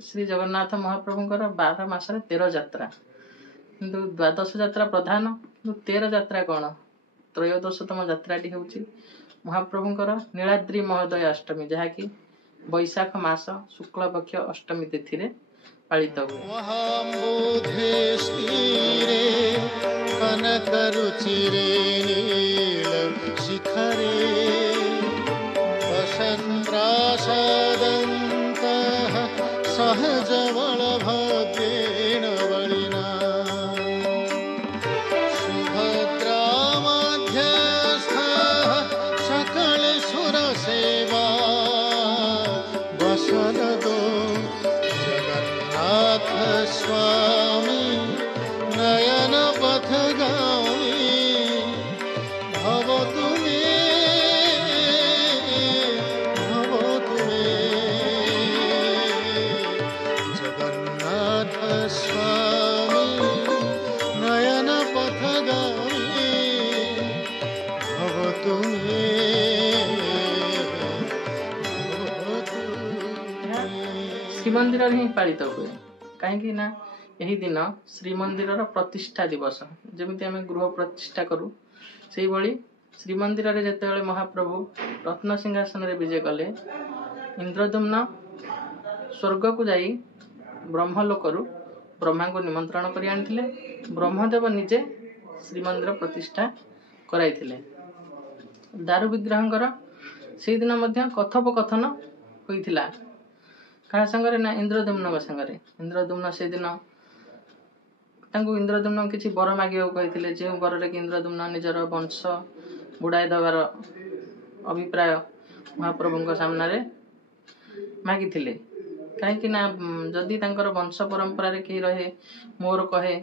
श्री जगन्नाथ महाप्रभुंकर 12 मासरे 13 यात्रा किंतु द्वादश यात्रा प्रधान किंतु 13 यात्रा कौन त्रयोदशतम यात्राटी हूँ महाप्रभुंकर नीलाद्री महोदय अष्टमी जहाँकि बैशाख मास शुक्ल पक्ष अष्टमी तिथि रे पालित हुए। सहजवल भद्रेण बलिना सुभद्रा मध्यस्थः सकल सुर सेवा वसनदो जगन्नाथ स्वामी नयन पथगामी भवतु स्वामी नयन पथगामी भवतु श्रीमंदिर ही पालित हुए कहीं ना यही दिन श्रीमंदिर प्रतिष्ठा दिवस जमी आम गृह प्रतिष्ठा करूँ से भली श्रीमंदिर जिते महाप्रभु रत्न सिंहासन विजय कले इंद्रदुम्न स्वर्ग को जाई ब्रह्मलोकरू ब्रह्मा को निमंत्रण कर आनी ब्रह्मदेव निजे श्रीमंदिर प्रतिष्ठा कराई दारु विग्रहंकर से दिन कथोपकथन होइथिला क्या संगे ना इंद्रदुम्न संगे इंद्रदुम्न से दिन इंद्रदुम्न किसी बर मागे कहते जो बर कि इंद्रदुम्न निजर वंश बुड़ाई दबार अभिप्राय महाप्रभु सामने मागी कहीं जदि वंश परंपरा रे कहीं रहे मोर कहे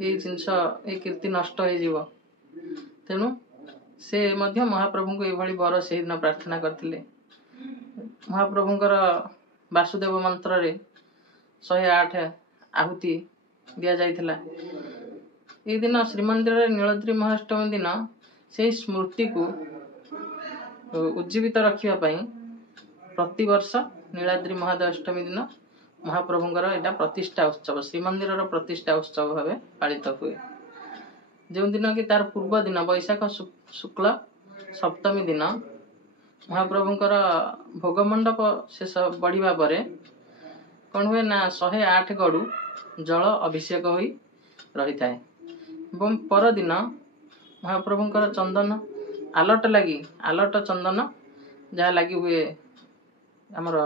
ये जिनस ये कीर्ति नष्ट हो तेणु से महाप्रभु को ये बर से दिन प्रार्थना करते महाप्रभुंकर वासुदेव मंत्र रे 108 आहुति दि जाइथिला ये दिन श्रीमंदिर नीलाद्री महोत्सव दिन से स्मृति को उज्जीवित रखापी प्रतिवर्ष नीलाद्री महोदय अष्टमी दिन महाप्रभुंकर यहाँ प्रतिष्ठा उत्सव श्रीमंदिर प्रतिष्ठा उत्सव भाव पालित हुए जो दिन कि तार पूर्व दिन बैशाख शुक्ल सप्तमी दिन महाप्रभुंकर भोगमंडप शेष बढ़िया पर कौन हुए ना 108 गड़ू जल अभिषेक हो रही था परदिन महाप्रभुंकर चंदन आलट लगी आलट चंदन जहाँ लगी हुए आमर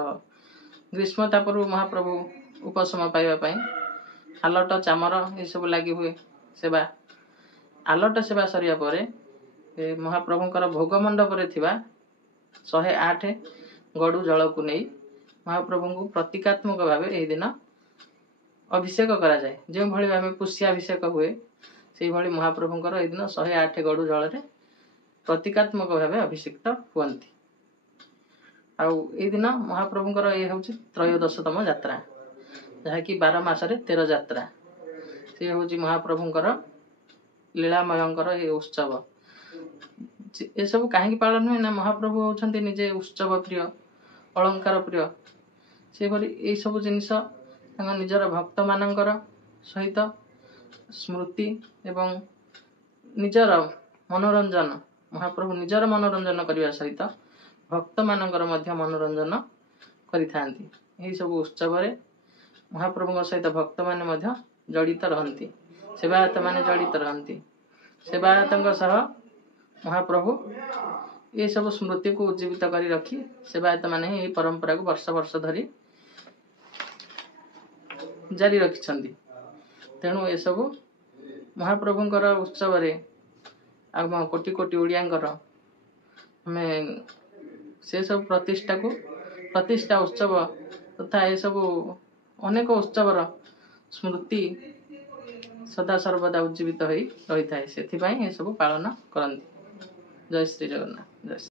ग्रीष्म तापरू महाप्रभु उपशम पाइबापी आलट चामर ये सब लगी हुए सेवा आलट सेवा सरिया पर महाप्रभुंकर भोगमंडप 108 गड़ू जल को नहीं महाप्रभु को प्रतीकात्मक भाव यही दिन अभिषेक करा जाए जो भली भाव पुष्याभिषेक हुए से भली महाप्रभुंकर यह दिन 108 गड़ू जल प्रतीकात्मक भाव अभिषिक्त हुअन्ति। आउ ये दिन महाप्रभुंकर ये हूँ त्रयोदशतम यात्रा जहाँकि 12 मासरे 13 यात्रा से हूँ महाप्रभुंकर लीलामयंकर ये उत्सव ये सब कहीं पालन हुए ना महाप्रभु होती निजे उत्सव प्रिय अलंकार प्रिय से भली ये सब जिनस निजर भक्त मानकर सहित स्मृति एवं निजर मनोरंजन महाप्रभु निजर मनोरंजन करने सहित भक्त मानकर मनोरंजन करिथांती यही सब उत्सव महाप्रभु सहित भक्त माने जड़ित रहती सेवायत माने जड़ित रहती सेवायत सह महाप्रभु ये सब स्मृति को उज्जीवित कर रखी सेवायत माने ही परंपरा को वर्ष वर्ष धरी जारी रखिछंती तेणु ये सब महाप्रभुंकर उत्सव आम कोटि कोटि ओडियांकर हमें से सब प्रतिष्ठा उत्सव तथा ये सब अनेक उत्सवर स्मृति सदा सर्वदा उज्जीवित हो रही है से ये सब पालन करती। जय श्री जगन्नाथ। जय श्री